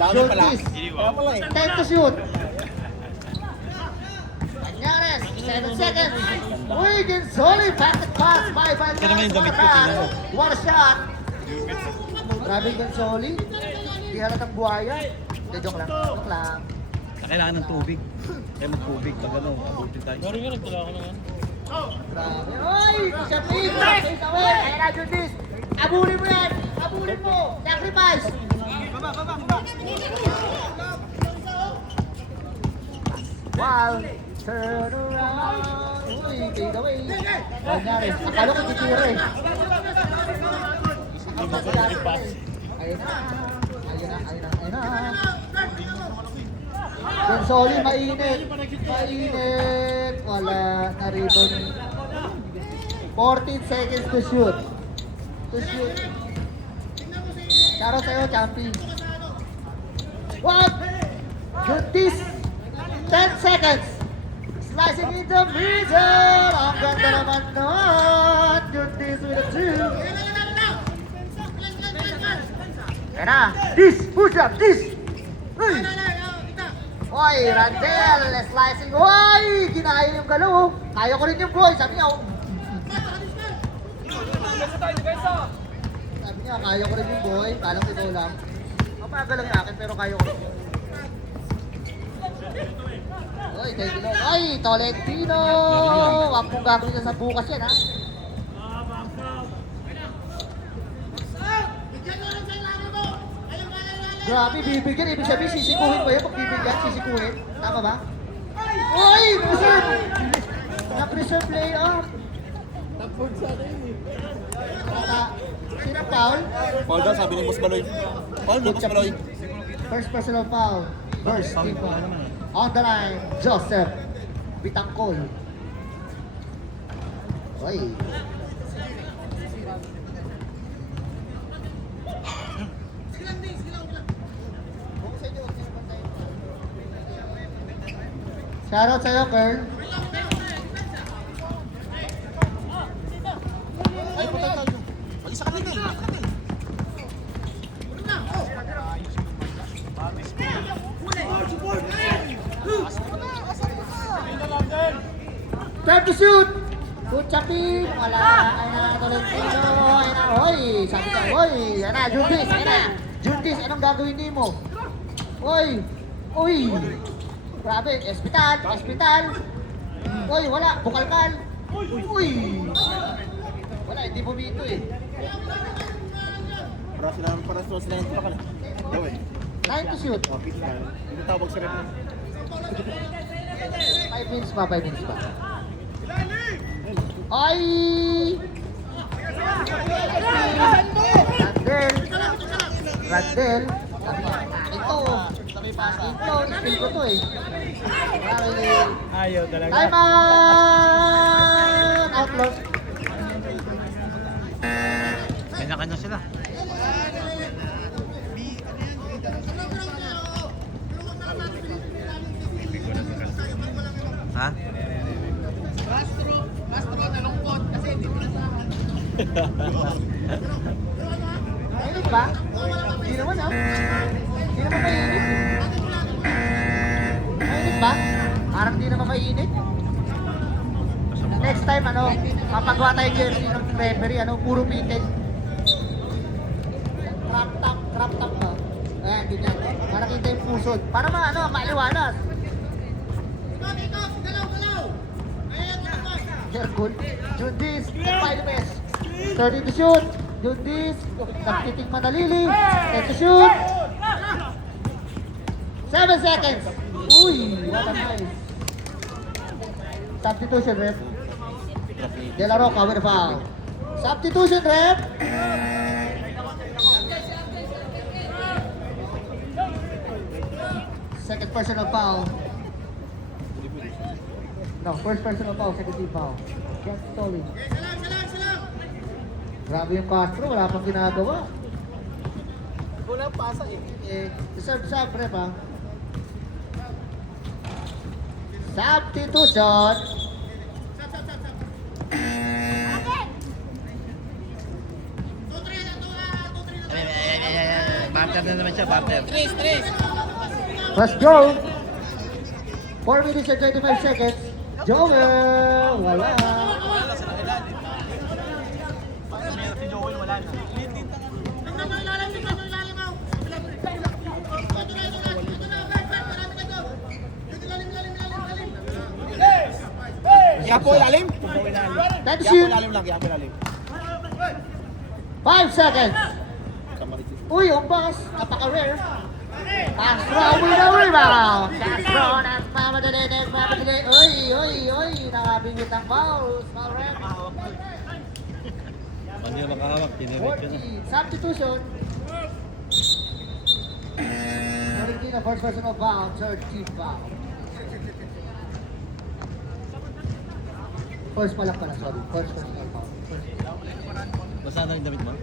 Juntis. 10 to shoot. Anyares, 7 seconds. Uy, Ginsoli, backward pass by Vanyares. One shot. Grabe Ginsoli. Di halatang buhaya. Hindi, joke lang. Joke lang. Kailangan ng tubig. Kaya mag-tubig pag ano, abutin tayo. Gano'n nga, nagtala ko naman. Grabe. Uy! Shapin! Face away! Ayan na, Juntis! Abulin mo yan! Abulin mo! Sacrifice! Wow! Turn around! Uy! Fade away! Nangyari. Akala ko titira eh. Ayun na! Ayun na! Ginsoli, mainit! Mainit! Wala na ribbon. 14 seconds to shoot. Charo sa'yo, Champi. What? Juntis! 10 seconds! Slicing in the middle! Ang ganda naman nun! Juntis with a 2. Ayan na! This! Push up! This! Uy! Hoy! Randel! Slicing! Hoy! Ginaya yung galaw! Kaya ko rin yung boy! Sabi niya, kaya ko rin yung boy. Kalang ito lang. Mapagal lang yung akin pero kaya ko rin. Oy, thank you Lord. Ay, Tolentino! Wag mong gagawin na sa bukas yan, ha? Grabe, bibigyan. Ibig sabihin, sisikuhin ba yun? Pag bibigyan, sisikuhin. Tama ba? Oy! Preserve! Na-preserve play-off. Tag-board sa atin eh. Sino foul? Paul daw, sabi ng Boss Baloy. Paul, no, Boss Baloy. First personal foul. First team foul. On the line, Joseph Bitangkol. Oy. Shoutout sa'yo, Kern. Ay, putal tayo. Mag-isa ka din. Time to shoot! Good Chapi! Wala! Ayun na, Tolentino! Ayun na, hoy! Sabi ka, hoy! Ayun na, Juntis! Ayun na! Juntis, anong gagawin din mo? Hoy! Uy! Grabe, hospital! Uy, wala! Bukalkal! Uy! Wala, hindi bumito eh. Para sila yung tulak ka na. Gawin. Time to shoot! Kapit na. Hindi tawag sa rep. 5 minutes pa. Ay! Randel! Ito! Skill ko to eh. Ayaw talaga. Time out! Outlaw! Kanya-kanya sila. Ha? Castro, nalungkot kasi hindi pinasahan. Mainit ba? Hindi naman ah. Hindi naman mainit. Mainit ba? Parang hindi naman mainit. Next time mapagawa tayo jersey ng referee, puro fitted. Crop top ba? Ayan, ganyan. Para kita yung pusod. Para maliwanag. Hercule, Jundis, final best. 30 to shoot. Jundis, nagtiting manalili. 10 to shoot. 7 seconds. Uy, what a nice. Substitution, ref. De La Roca with a foul. Substitution, ref. Second personal foul. No, first personal foul, second team foul. Just solid. Grabe yung Castro, wala pang ginagawa. Wala pasa eh. Deserve, ref ha. Substitution. Basta Batter na naman siya, batter. Let's go! 4 minutes and 25 seconds. Joel! Wala! Si Joel wala na. Kaya po ilalim? That's Kaya po you! ilalim lang, kaya po ilalim. 5 seconds! Uy, ang bangas! Napaka-rare! Castro with a rebound! Castro, nagmamadali. Uy, uy, uy! Nakabingit ang foul! Foul red! Pag hindi makahawak, tinirip ka na. 40. Substitution! Valentina, first personal foul, third team foul. First pa lang pala, sorry. First personal foul. Basta na yung damit mo?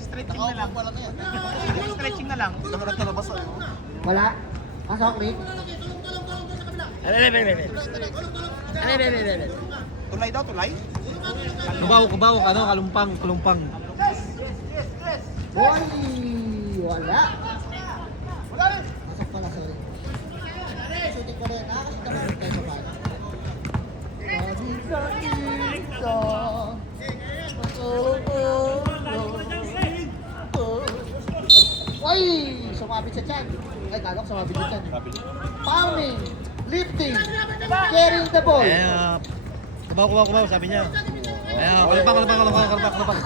Stretching na lang. Stretching na lang. Hindi naman natalabas ako. Wala? Pasok, Rick? Tulay daw, tulay? Kabaw, ano, kalumpang. Boy! Wala! Pasok pala, sorry. Shooting ko rin. Nakakita ko rin tayo sa bala. Uy! Sumabit sa tiyan. Ay, kala ko sumabit sa tiyan. Palming, lifting, carrying the ball. Eh, kabaw, sabi niya. Eh, kalumpang.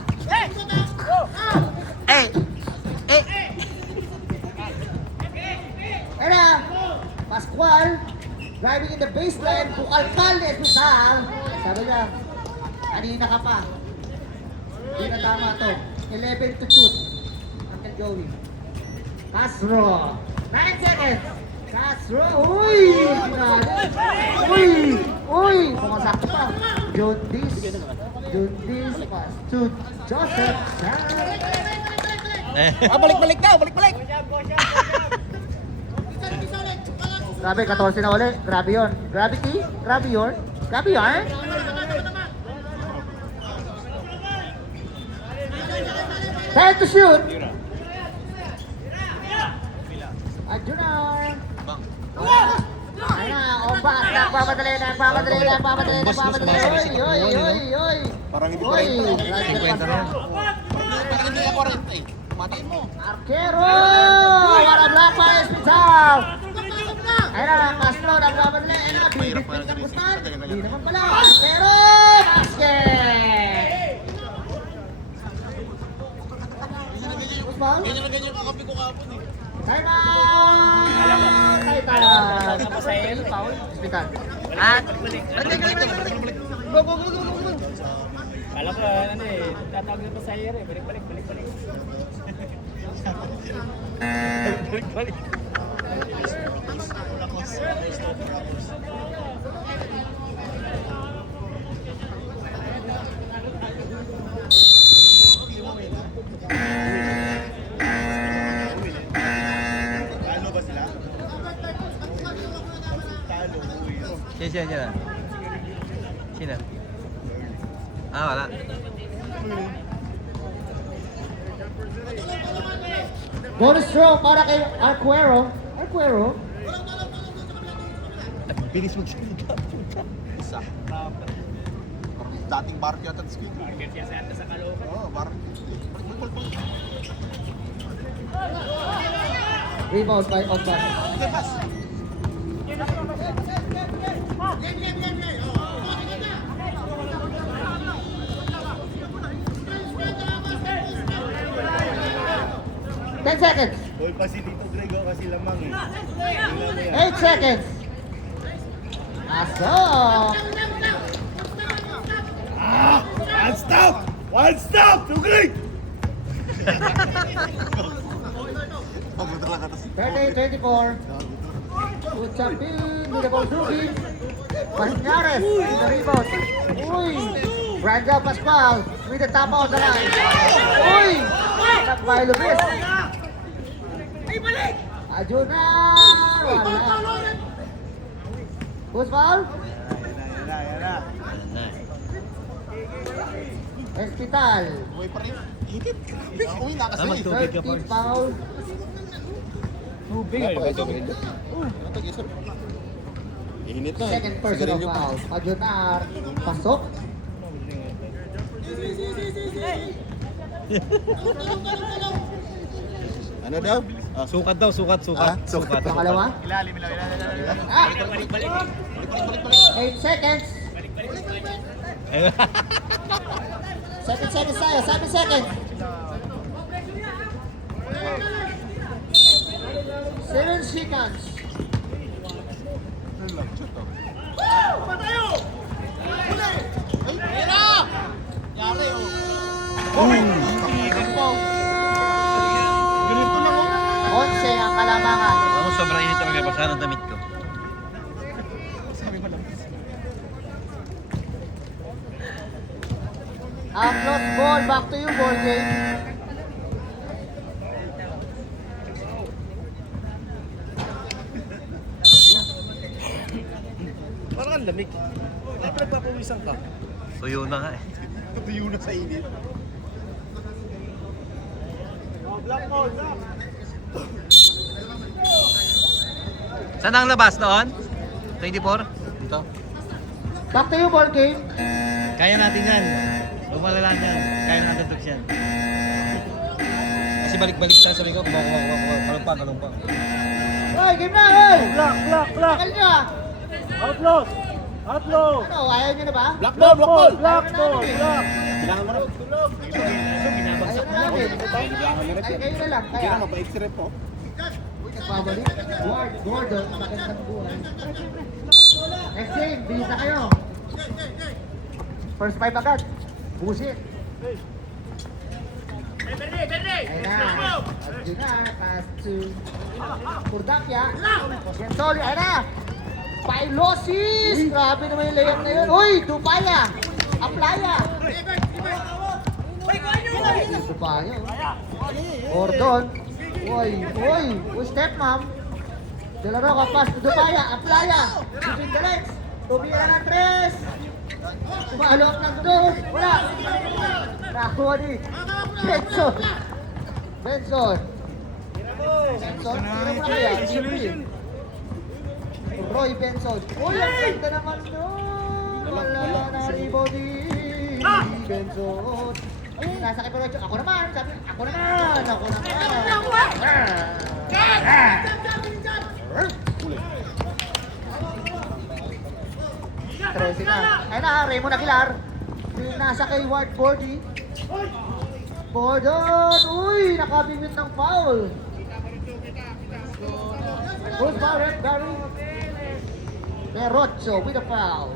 Era, Pascual, driving in the baseline, Bukalkal, Espesal. Sabi niya, kanina ka pa. Hindi na tama to. 11 to shoot. Uncle Joey. Castro. 9 seconds. Castro. Uy! Uy! Pumasakto pa. Jundis pass to Joseph. Balik daw, balik! Grabe, 14 na ulit. Grabe yun. Gravity? Grabe yun. Grabe yun. Time to shoot. Adjunar. Ayan na, ombas. Nagpapadali. Oy. Parang hindi Oy. 50 na. Parang hindi ako rin eh. Matiin mo. Arquero! Wala black para Espinal! Ayan na, Castro, nagpapadali. Ayan na, bibit-bit ng Guzman. Hindi naman pala. Arquero! Basket! Guzman? Ganyan na ganyan yung kakapi ko kapon eh. Time out! Time out! Foul? Hospital. At? Go! Kala ko ano eh, tatawag na pa sa iyo eh. Balik. Talo ba sila? Sino? Sino? Ah, wala. Bonus throw para kay Arquero. Bilis magsalita. Isa. Dating bark yata sa squid. Market siya sa Caloocan. Oo, bark. Balik. Rebound by Ogbas. Okay, pass. 10 seconds. Hoy, pa si Tito Grego kasi lamang eh. 8 seconds. Aso. One stop! Tito Greg! 30-24. Uchapin, with the ball Ruby. Pañares, with the rebound. Uy! Branda Pascual, with the top of the line. Uy! Nagmay Lubis. Ajunar! Wala. Who's foul? Yan na. Hospital. Uwi pa rin. Higit. Uwi na kasi. Tama, Third tubig ka, team Pards. foul. Tubig. Ano tag isa? Init na. Second personal foul. Majonar. Pasok. Ano daw? Sukat daw, sukat. Ah, sukat. Pangalawa. Ilalim. Ah! 8 seconds. 7 seconds tayo. 7 seconds. 7 seconds. Ganito lang oh. 11 ang kalamangan. Ako, sobrang init talaga. Basa ng damit ko. Upload ball. Back to you, ball game. Parang ang lamig. Bakit nagpapawisan ka? Tuyo na nga eh. Tuyo na sa init. Saan ang labas noon? 24? Dito. Back to you, ball game. Kaya natin yan. Lumalala yan. Kaya natin ito yan. Kasi balik-balik tayo sabi ko. Kalong pa. Hoy, game na, hoy! Block. Bakal nyo ah. Outlaw. Ano, ayaw nyo na ba? Black ball. Ayaw na namin. Kailangan mo na. Ayaw na namin. Ay, kayo na lang. Kaya. Mapa-x-ray po. Nagpabalik. Gordon, magandang buhay. Next game, bilis na kayo. First 5 agad. Busit. Ayun na. Adjunar, pass to Kurdapia. Gensoli, ayun na. Pilosis! Grabe naman yung layup na yun. Uy, Dupaya! Aplaya! Dupaya. Gordon. Uy, step ma'am. Delaro ka pass to Dupaya. Aplaya. Between the legs. Tumira ng 3. Tumalok ng 2. Wala. Nakuha ni Benson. Benson, tira mo na kaya. Roy Benson. Uy, ang ganda naman nun. Wala na ribo ni Benson. Ayun, nasa kay Perocho. Ako naman. Sabi, ako naman. Trece na. Ayun na, Raymond Aguilar. Nasa kay Ward Bordy. Gordon! Uy! Nakabimit ng foul! Who's foul? Barry? Perocho with a foul.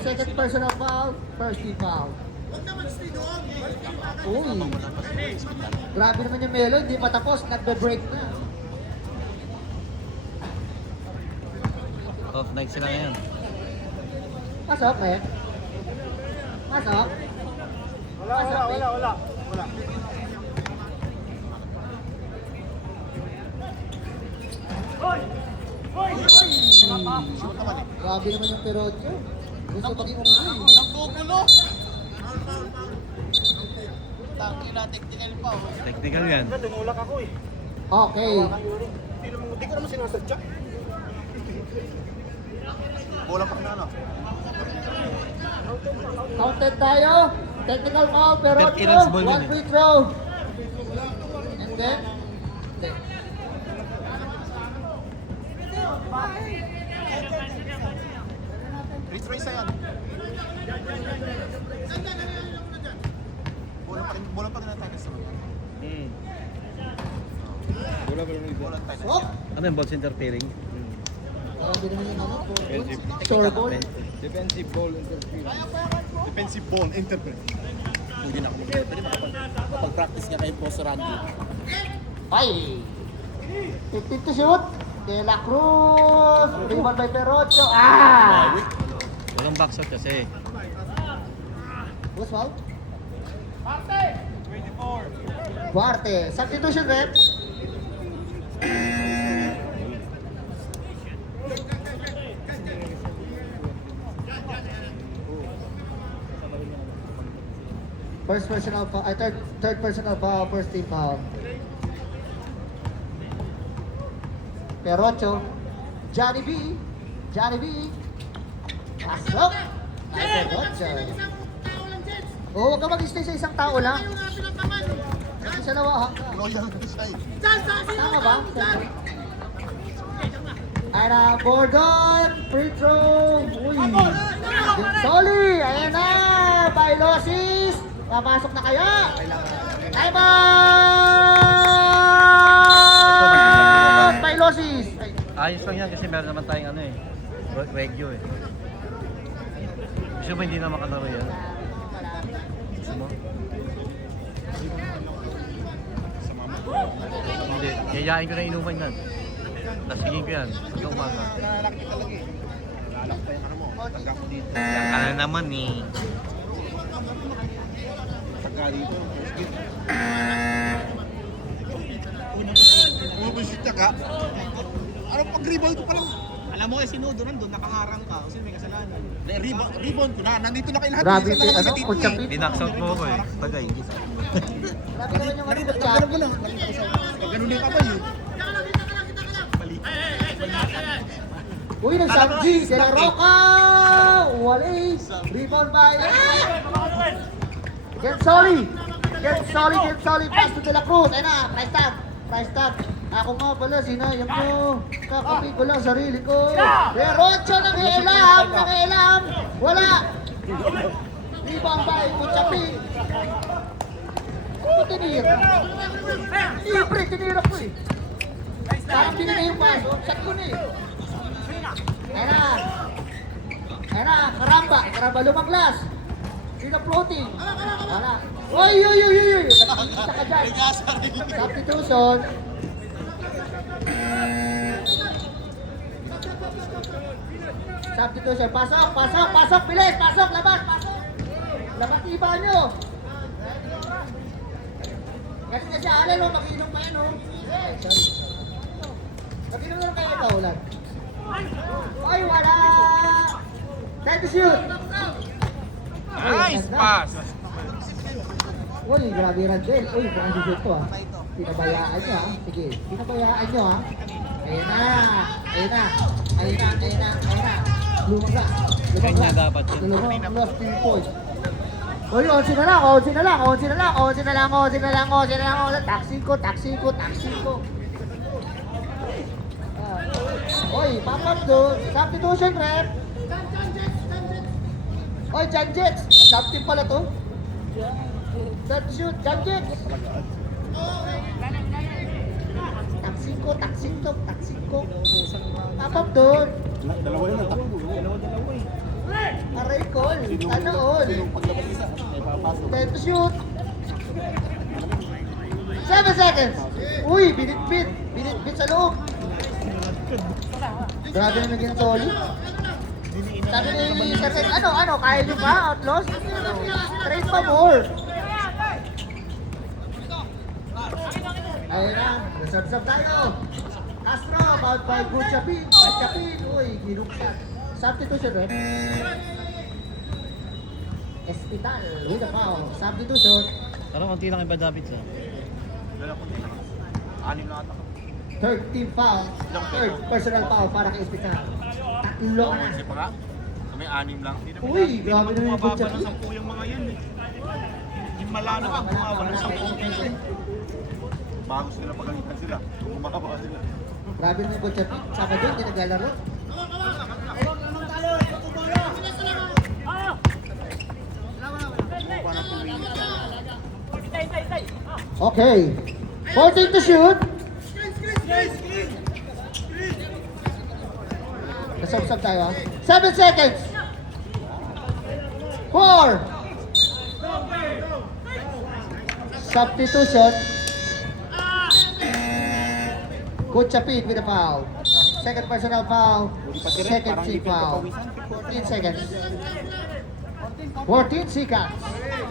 Second personal foul, first team foul. Uy! Grabe naman yung Melo, hindi pa tapos, nagbe-break na. Off night sila ngayon. Pasok eh. Pasok. Wala. Grabe naman yung Perocho. Gusto maging umuwi. Nanggugulo. Tangi na technical pa. Technical yan. Tumulak ako eh. Okay. Hindi ko naman sinasadya. Bola pa kinano. Counted tayo. Technical foul, Perocho. 30 runs ball yun One eh. free throw. And then, Race yan. Bola pa rin ang tayo sa mga. Bola tayo. oh! Ano yung ball center pairing? Grabe naman yung ano po. Short ball. Defensive ball interference. Defensive ball, interpret. Pwede na ako makapag-practice nga kayo po sa Randy. Ay! 15 to shoot. De La Cruz. Rebound by Perocho. Ah! Walang backshot kasi. Who's foul? Duarte. Substitution, Red. First personal foul, third personal foul, first team foul. Perocho, Johnny B, pasok. Perocho. Oh, huwag ka mag-stay sa isang tao lang. Kasi sa lawahan ka. Loyal na siya eh. Tama ba? Ayan na, Gordon, free throw. Uy, Soli, ayan na, Bailosis. Papasok na kayo. Time out! Bailosis. Ayos lang yan kasi meron naman tayong ano eh. Regyo eh. Gusto mo hindi na makalaro yan? Gusto mo? Hindi. Yayain ko na inuman yan. Lasingin ko yan. Hanggang umaga. Lalaki talaga eh. Lalaki pa yung ano mo. Hanggang dito. Yan ka na naman eh. Pagka dito, first game. Pumushoot niya ka. Ano pag-rebound ko pa lang? Alam mo, sinudo nandun, nakaharang ka. Kasi may kasalanan. Rebound ko na. Nandito na kayo lahat. Grabe Isa lang si, ako sa ano, tito Coach eh. Chapit. Dinax-out mo ako eh. Tagay. Grabe naman yung ano, Coach Ganun Chapit. mo lang. Ganun din kamay eh. Uy, nagsabji, De La Roca! Walis! Rebound by... Gensoli, pass to De La Cruz. Ayun na, price tag. Ako nga pala, sinayang ko. Kakapi ko lang sarili ko. Perocho nangialam. Wala. Rebound by Kuchapi. Ito tinira. Libre, tinira ko eh. Parang binigay yung pass. Shot ko na eh. Ayun na, Karamba lumaglas. Sino floating? Wala. Uy! Nakikita ka dyan. Substitution. Pasok, bilis, labas. Labas iba nyo. Kasi alay mo, mag-inom pa yan, oh. Sorry. Mag-inom na lang kayo ito, ulan. Ay, wala! Time to shoot! Nice pass! Uy, grabe Randel. Uy, kung ang shoot to, ha. Pinabayaan nyo, ha. Sige, pinabayaan nyo, ha. Ayun na. Lumaglas. Kanya dapat yun. Lumaglas 3 points. Uy, 11 na lang. Taxi ko. Uy, papap doon. Substitution, rep. Uy, Jan Jets. Substitute pala to. Third shoot, Jan Jets. Taxi ko. Papap doon. Dalawa yun. Aray call. Ano all? Paglabas isa, ay papasok. Time to shoot. 7 seconds. Uy, binitbit sa loob. Grabe na naging soli. Sabi ni Sir, ano, kaya nyo ba, Outlaws? Trade pa more. Ayun na, sub tayo. Castro, about by Good Chapin. Uy, ginuksan. Substitution, right? Espital, with a foul. Substitution. Parang konti lang iba David sa. Anim lang ata. Third team foul. Third personal foul para kay Espital. Tatlo na. Pa ka? Kami anim lang. Uy, grabe na yung Good Chapin. yung mga yan eh. Yung malano ang bumawa ng 10. Bago sila pagalitan sila. Bumaba sila. Grabe na yung Good Chapin. Saka doon, hindi naglalaro. Okay. 14 to shoot. Nasab-sab tayo, ha? 7 seconds. 4. Substitution. Good Chapin with a foul. Second personal foul. Second team foul. 14 seconds. 14 seconds.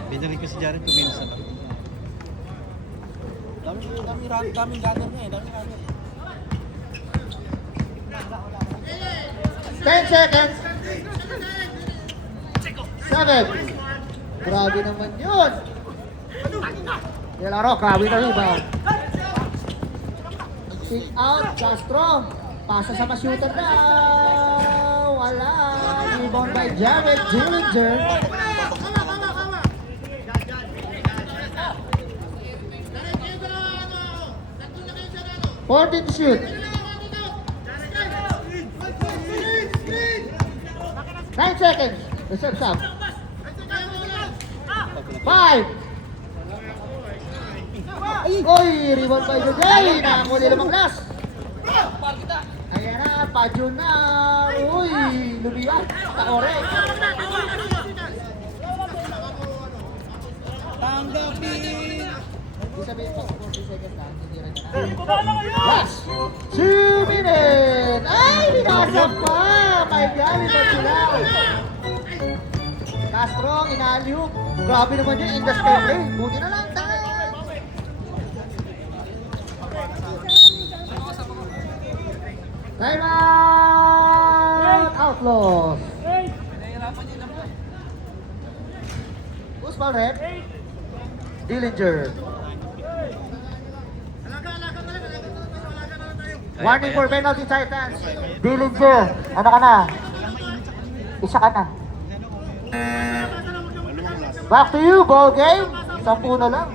Binalik ko si Jared kuminsan. Daming gather niya eh. Daming gather. 10 seconds. 7. Grabe naman yun. De La Roca with the rebound. Kick out, Castro. Pasa sa ma-shooter daw. Wala. Rebound by Jared Dillinger. Fourteen to shoot. 9 seconds. Reserve stop. 5. Oy, rebound by Jay. Nakakuli lamang last. Ayan na, Padyo na. Uy, lumiyan. Taore. Tanggapin! Ibig sabihin pa, 40 seconds lang. Hindi rin na. Last 2 minutes. Ay, binasag pa. May galing na sila. Castro, inaliw. Grabe naman yung industry play. Buti na lang tayo. Time out! Outlaws. Who's ball rep? Dillinger. Warning for penalty Titans. Dillinger. Ano ka na? Isa ka na. Back to you, ball game. 10 na lang.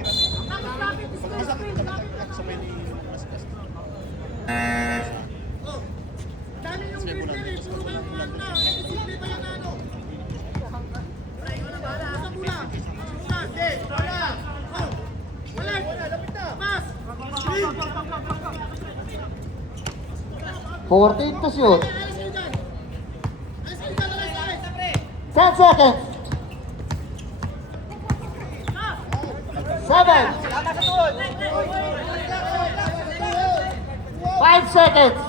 Fourteen to shoot. 10 seconds. 7. 5 seconds.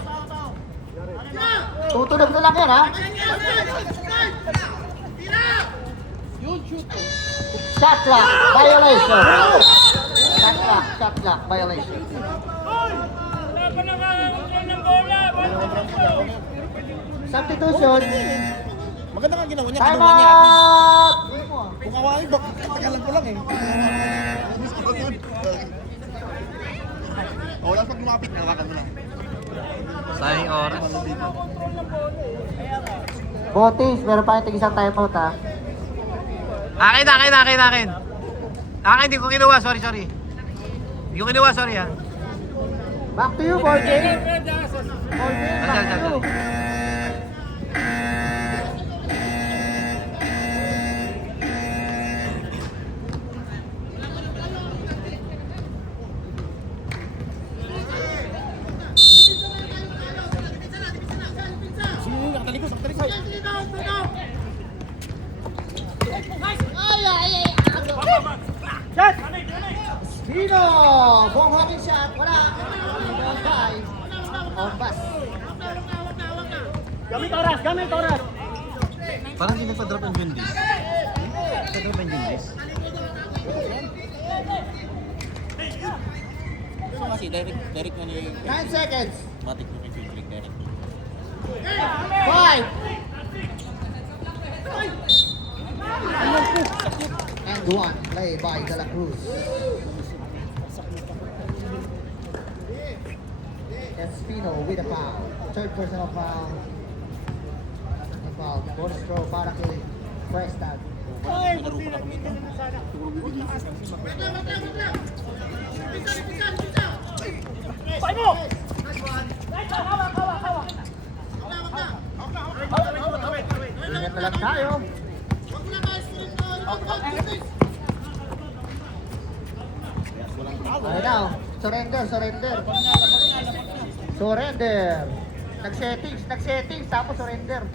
Tutunog na lang yan, ha? Shot clock violation. Shot clock violation. Substitution. Maganda nga ginawa niya. Time Ginawa niya at least. out! Kung awain, tagalan ko lang eh. O, lang pag lumapit, nawakan mo lang. Sayang oras. Botis, meron pa yung isang timeout, ha? Akin. Akin, hindi ko kinuha. Sorry. Hindi ko kinuha, sorry ha. Back to you, ball game. Ball game, back to you. Spino! Buong hockey shot, wala. Rebound by Ombas. Gamit oras! Parang hindi nagpa-drop yung Jundis. Nagpa-drop yung Jundis. Kasi direct na ni 9 seconds. Matik na kay Frederick direct. 5. And 1. Play by De La Cruz. Espino with a foul. Third personal foul. A foul. Bonus throw para kay Prestad. Ingat na lang tayo. Ano daw? Surrender. Surrender. Nag-settings, tapos surrender.